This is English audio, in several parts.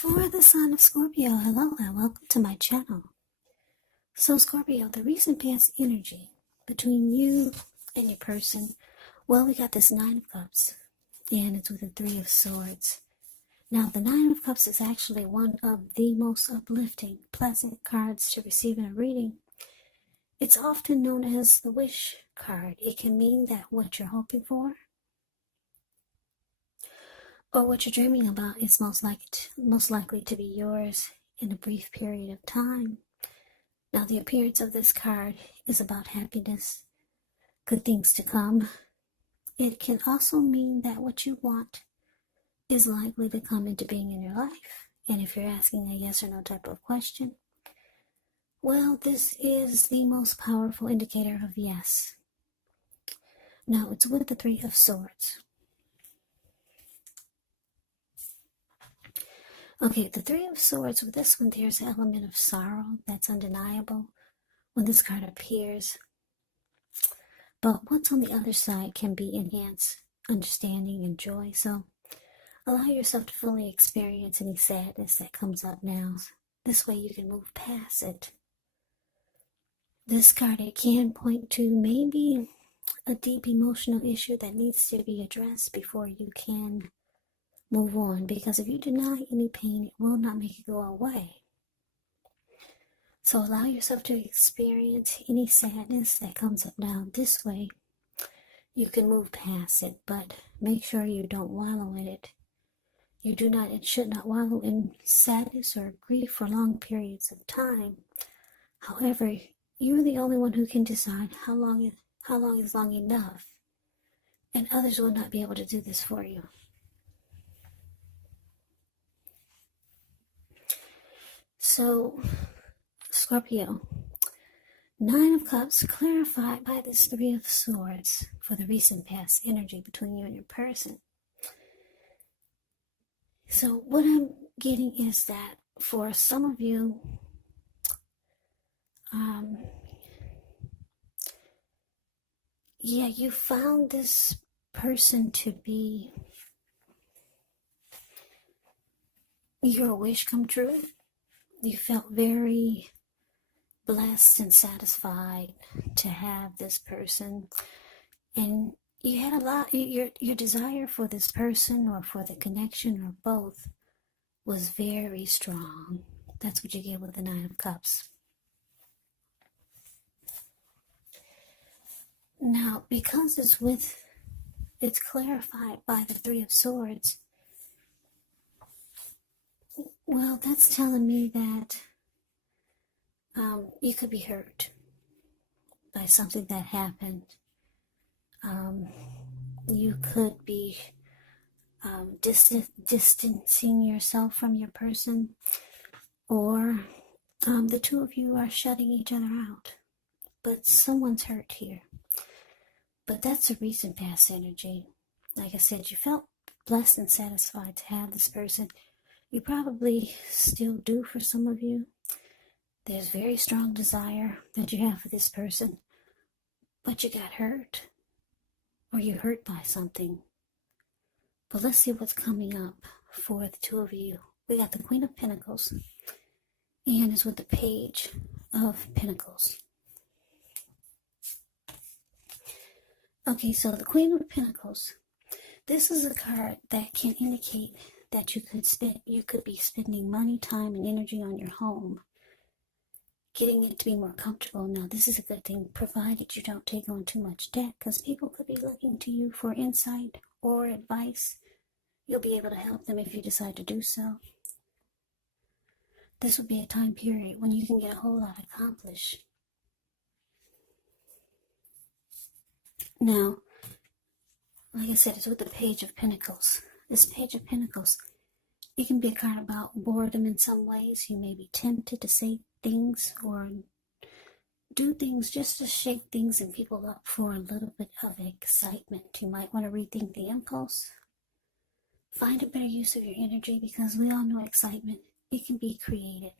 For the sign of Scorpio, hello and welcome to my channel. So Scorpio, the recent past energy between you and your person, well, we got this Nine of Cups, and it's with the Three of Swords. Now, the Nine of Cups is actually one of the most uplifting, pleasant cards to receive in a reading. It's often known as the wish card. It can mean that what you're hoping for or what you're dreaming about is most likely to be yours in a brief period of time. Now, the appearance of this card is about happiness, good things to come. It can also mean that what you want is likely to come into being in your life. And if you're asking a yes or no type of question, well, this is the most powerful indicator of yes. Now, it's with the Three of Swords. Okay, the Three of Swords, with this one, there's an element of sorrow that's undeniable when this card appears. But what's on the other side can be enhanced understanding and joy. So allow yourself to fully experience any sadness that comes up now. This way you can move past it. This card, it can point to maybe a deep emotional issue that needs to be addressed before you can move on, because if you deny any pain, it will not make it go away. So allow yourself to experience any sadness that comes up now. This way you can move past it, but make sure you don't wallow in it. You should not wallow in sadness or grief for long periods of time. However, you're the only one who can decide how long is long enough, and others will not be able to do this for you. So, Scorpio, Nine of Cups clarified by this Three of Swords for the recent past energy between you and your person. So what I'm getting is that for some of you, you found this person to be your wish come true. You felt very blessed and satisfied to have this person, and you had your desire for this person or for the connection or both was very strong. That's what you get with the Nine of Cups. Now, because it's clarified by the Three of Swords, well, that's telling me that you could be hurt by something that happened. You could be distancing yourself from your person, or the two of you are shutting each other out. But someone's hurt here. But that's a recent past energy. Like I said, you felt blessed and satisfied to have this person. You probably still do for some of you. There's very strong desire that you have for this person, but you got hurt, or you're hurt by something. But let's see what's coming up for the two of you. We got the Queen of Pentacles, and it's with the Page of Pentacles. Okay, so the Queen of Pentacles, this is a card that can indicate that you could be spending money, time, and energy on your home, getting it to be more comfortable. Now, this is a good thing, provided you don't take on too much debt, because people could be looking to you for insight or advice. You'll be able to help them if you decide to do so. This would be a time period when you can get a whole lot accomplished. Now, like I said, it's with the Page of Pentacles. This Page of Pentacles, it can be a card about boredom in some ways. You may be tempted to say things or do things just to shake things and people up for a little bit of excitement. You might want to rethink the impulse. Find a better use of your energy, because we all know excitement, it can be created.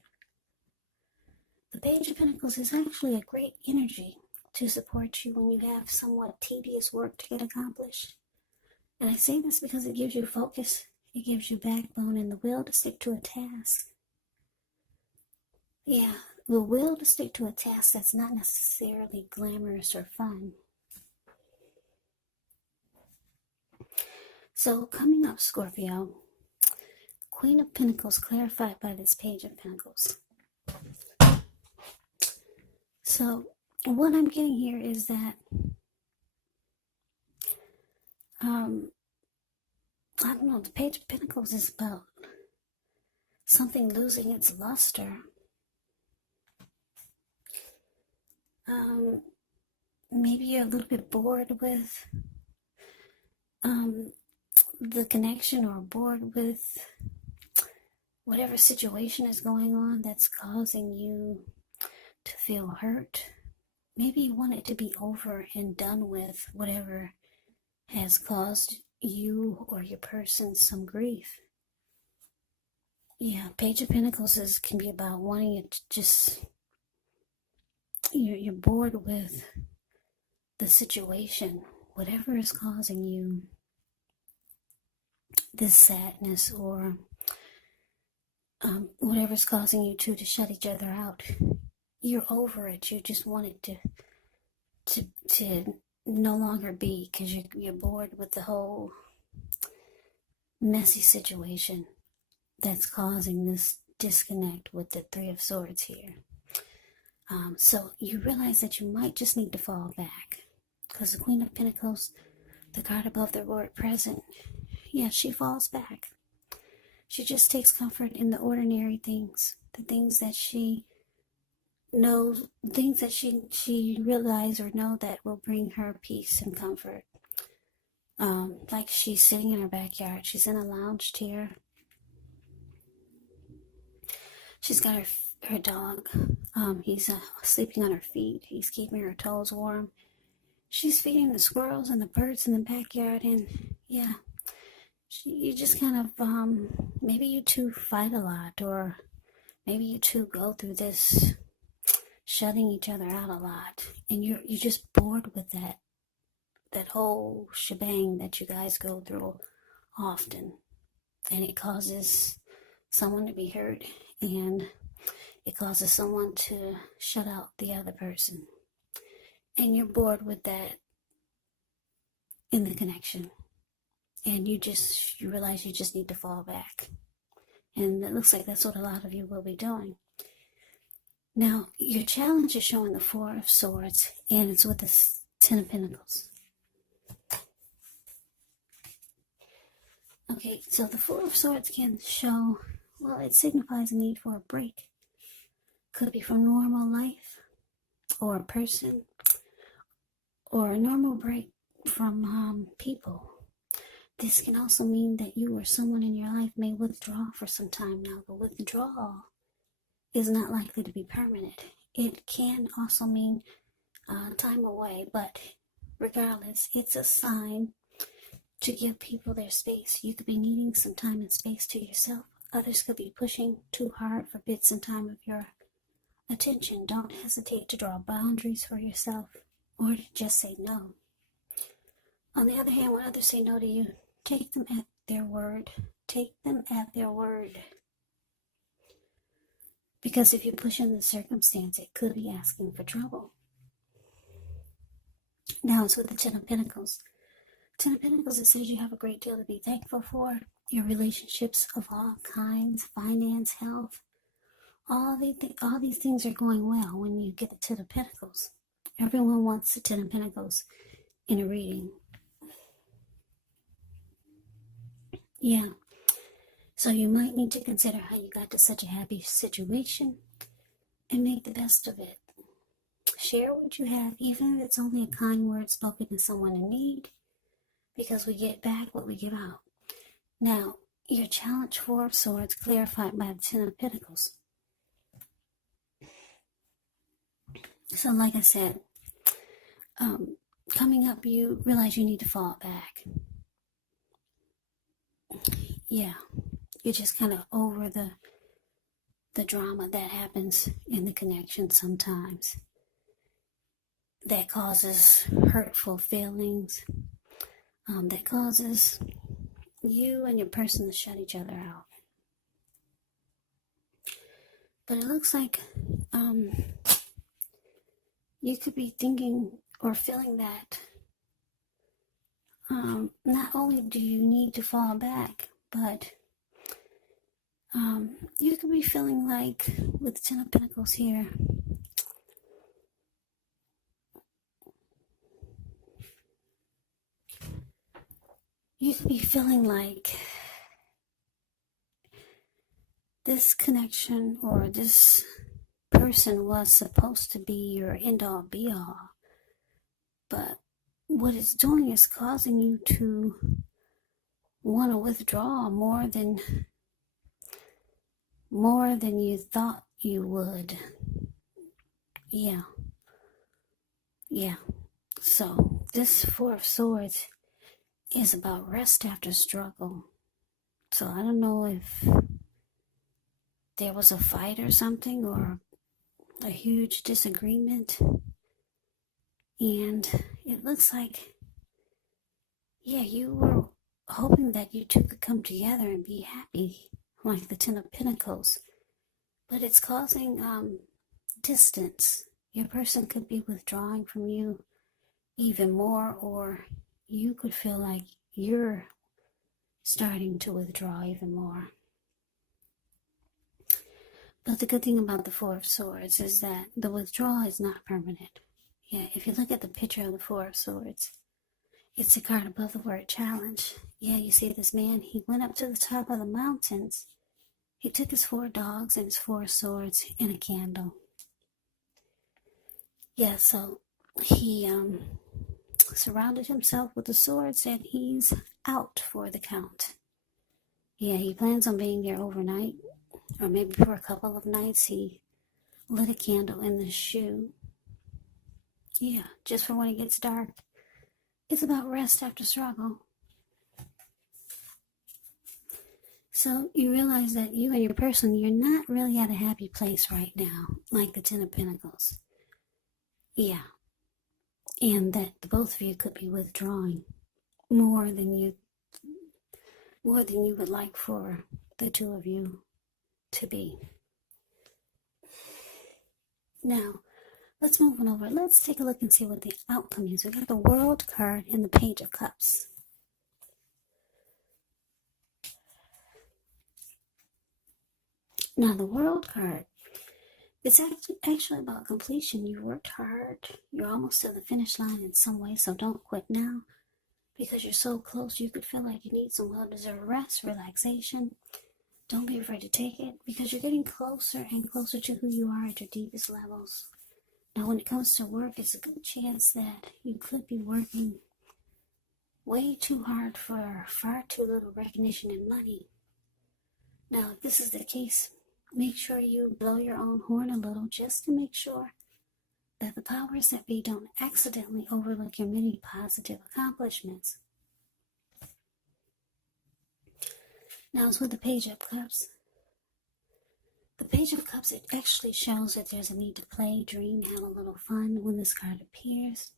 The Page of Pentacles is actually a great energy to support you when you have somewhat tedious work to get accomplished. And I say this because it gives you focus It gives you backbone and the will to stick to a task. Yeah, the will to stick to a task that's not necessarily glamorous or fun. So coming up, Scorpio, Queen of Pentacles clarified by this Page of Pentacles. So what I'm getting here is that I don't know, the Page of Pentacles is about something losing its luster. Maybe you're a little bit bored with the connection, or bored with whatever situation is going on that's causing you to feel hurt. Maybe you want it to be over and done with, whatever has caused you or your person some grief. Yeah, Page of Pentacles can be about wanting it to just, you're bored with the situation, whatever is causing you this sadness, or whatever's causing you to shut each other out. You're over it. You just want it to no longer be, because you're bored with the whole messy situation that's causing this disconnect with the Three of Swords here. So you realize that you might just need to fall back, because the Queen of Pentacles, the card above the word present, yeah, she falls back. She just takes comfort in the ordinary things, the things that she knows, things that she realizes or know that will bring her peace and comfort. Like she's sitting in her backyard. She's in a lounge chair. She's got her dog. He's sleeping on her feet. He's keeping her toes warm. She's feeding the squirrels and the birds in the backyard, and yeah, you just kind of, maybe you two fight a lot, or maybe you two go through this shutting each other out a lot, and you're just bored with that whole shebang that you guys go through often, and it causes someone to be hurt, and it causes someone to shut out the other person, and you're bored with that in the connection, and you realize you just need to fall back. And it looks like that's what a lot of you will be doing. Now, your challenge is showing the Four of Swords, and it's with the Ten of Pentacles. Okay, so the Four of Swords can show, well, it signifies a need for a break. Could be from normal life, or a person, or a normal break from people. This can also mean that you or someone in your life may withdraw for some time now. The withdrawal is not likely to be permanent. It can also mean time away, but regardless, it's a sign to give people their space. You could be needing some time and space to yourself. Others could be pushing too hard for bits and time of your attention. Don't hesitate to draw boundaries for yourself, or to just say no. On the other hand, when others say no to you, take them at their word. Take them at their word. Because if you push in the circumstance, it could be asking for trouble. Now it's with the Ten of Pentacles. Ten of Pentacles, it says you have a great deal to be thankful for. Your relationships of all kinds, finance, health, all these things are going well when you get the Ten of Pentacles. Everyone wants the Ten of Pentacles in a reading. Yeah. So you might need to consider how you got to such a happy situation and make the best of it. Share what you have, even if it's only a kind word spoken to someone in need, because we get back what we give out. Now, your challenge, Four of Swords, clarified by the Ten of Pentacles. So like I said, coming up, you realize you need to fall back. Yeah, you're just kind of over the drama that happens in the connection sometimes, that causes hurtful feelings, that causes you and your person shut each other out. But it looks like you could be thinking or feeling that not only do you need to fall back, but you could be feeling like, with the Ten of Pentacles here, you could be feeling like this connection or this person was supposed to be your end-all be-all, but what it's doing is causing you to want to withdraw more than you thought you would. Yeah. So this Four of Swords is about rest after struggle. So I don't know if there was a fight or something, or a huge disagreement, and it looks like, yeah, you were hoping that you two could come together and be happy, like the Ten of Pentacles, but it's causing distance. Your person could be withdrawing from you even more, or you could feel like you're starting to withdraw even more. But the good thing about the Four of Swords is that the withdrawal is not permanent. Yeah, if you look at the picture of the Four of Swords, it's a card above the word challenge. Yeah, you see this man, he went up to the top of the mountains. He took his 4 dogs and his 4 swords and a candle. Yeah, so he surrounded himself with the swords and he's out for the count. Yeah, he plans on being there overnight, or maybe for a couple of nights. He lit a candle in the shoe. Yeah, just for when it gets dark. It's about rest after struggle. So you realize that you and your person, you're not really at a happy place right now, like the Ten of Pentacles. Yeah. And that the both of you could be withdrawing more than you would like for the two of you to be. Now, let's move on over. Let's take a look and see what the outcome is. We got the World card and the Page of Cups. Now, the World card, it's actually about completion. You worked hard. You're almost to the finish line in some way, so don't quit now. Because you're so close, you could feel like you need some well-deserved rest, relaxation. Don't be afraid to take it, because you're getting closer and closer to who you are at your deepest levels. Now, when it comes to work, it's a good chance that you could be working way too hard for far too little recognition and money. Now, if this is the case, make sure you blow your own horn a little, just to make sure that the powers that be don't accidentally overlook your many positive accomplishments. Now, as with the Page of Cups, the Page of Cups, it actually shows that there's a need to play, dream, have a little fun when this card appears.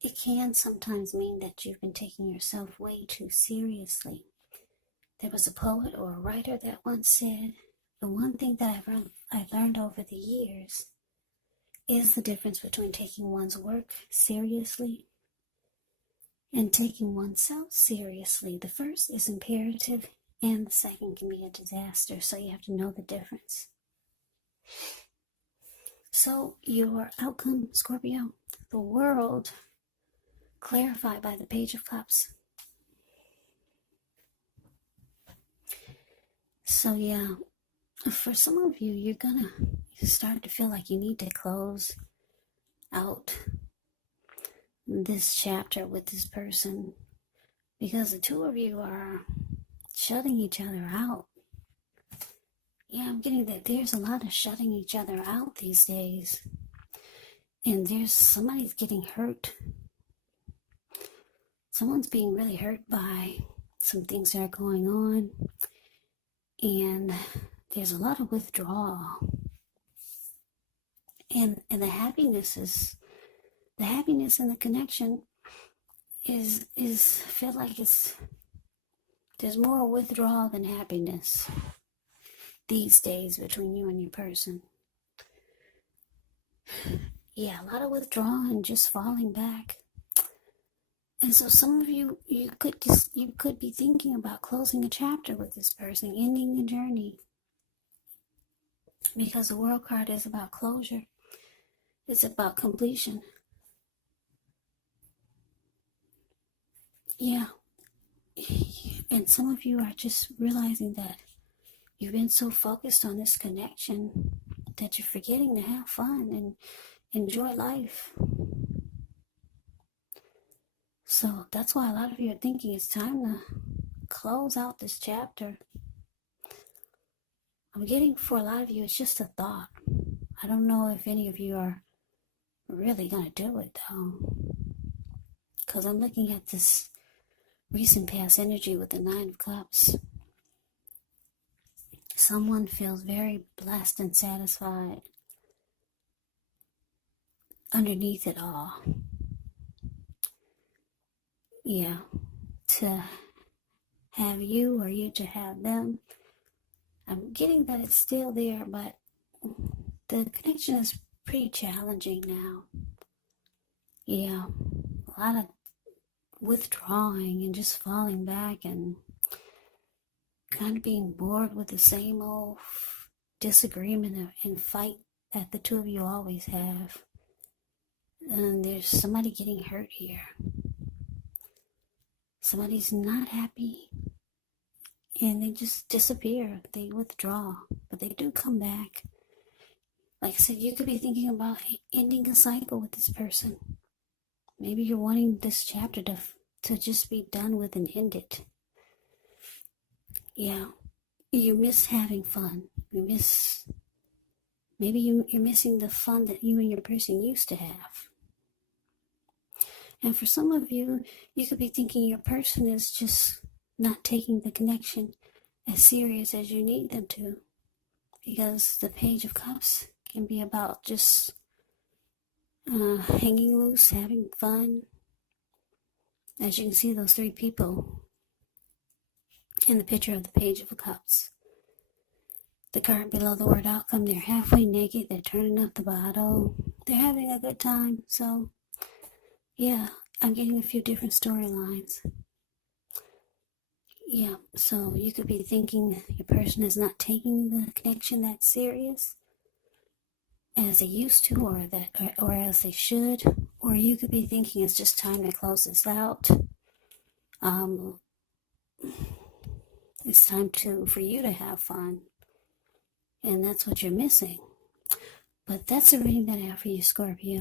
It can sometimes mean that you've been taking yourself way too seriously. There was a poet or a writer that once said, the one thing that I've learned over the years is the difference between taking one's work seriously and taking oneself seriously. The first is imperative, and the second can be a disaster, so you have to know the difference. So your outcome, Scorpio, the world clarified by the Page of Cups. So yeah, for some of you, you're gonna start to feel like you need to close out this chapter with this person, because the two of you are shutting each other out. Yeah, I'm getting that there's a lot of shutting each other out these days, and there's somebody's getting hurt. Someone's being really hurt by some things that are going on, and there's a lot of withdrawal. And the happiness and the connection is feel like it's There's more withdrawal than happiness these days between you and your person. Yeah, a lot of withdrawal and just falling back. And so some of you, you could be thinking about closing a chapter with this person, ending a journey. Because the World card is about closure. It's about completion. Yeah. And some of you are just realizing that you've been so focused on this connection that you're forgetting to have fun and enjoy life. So that's why a lot of you are thinking it's time to close out this chapter. I'm getting for a lot of you, it's just a thought. I don't know if any of you are really going to do it though. Because I'm looking at this recent past energy with the Nine of Cups. Someone feels very blessed and satisfied underneath it all. Yeah, to have you or you to have them. I'm getting that it's still there, but the connection is pretty challenging now. Yeah, a lot of withdrawing and just falling back and kind of being bored with the same old disagreement and fight that the two of you always have. And there's somebody getting hurt here. Somebody's not happy and they just disappear. They withdraw, but they do come back. Like I said, you could be thinking about ending a cycle with this person. Maybe you're wanting this chapter to just be done with and end it. Yeah, you miss having fun. Maybe you're missing the fun that you and your person used to have. And for some of you, you could be thinking your person is just not taking the connection as serious as you need them to. Because the Page of Cups can be about just hanging loose, having fun. As you can see, those three people in the picture of the Page of Cups. The card below the word outcome, they're halfway naked, they're turning up the bottle, they're having a good time. So, yeah, I'm getting a few different storylines. Yeah, so you could be thinking your person is not taking the connection that serious as they used to, or as they should, or you could be thinking it's just time to close this out. It's time for you to have fun, and that's what you're missing. But that's the reading that I have for you, Scorpio.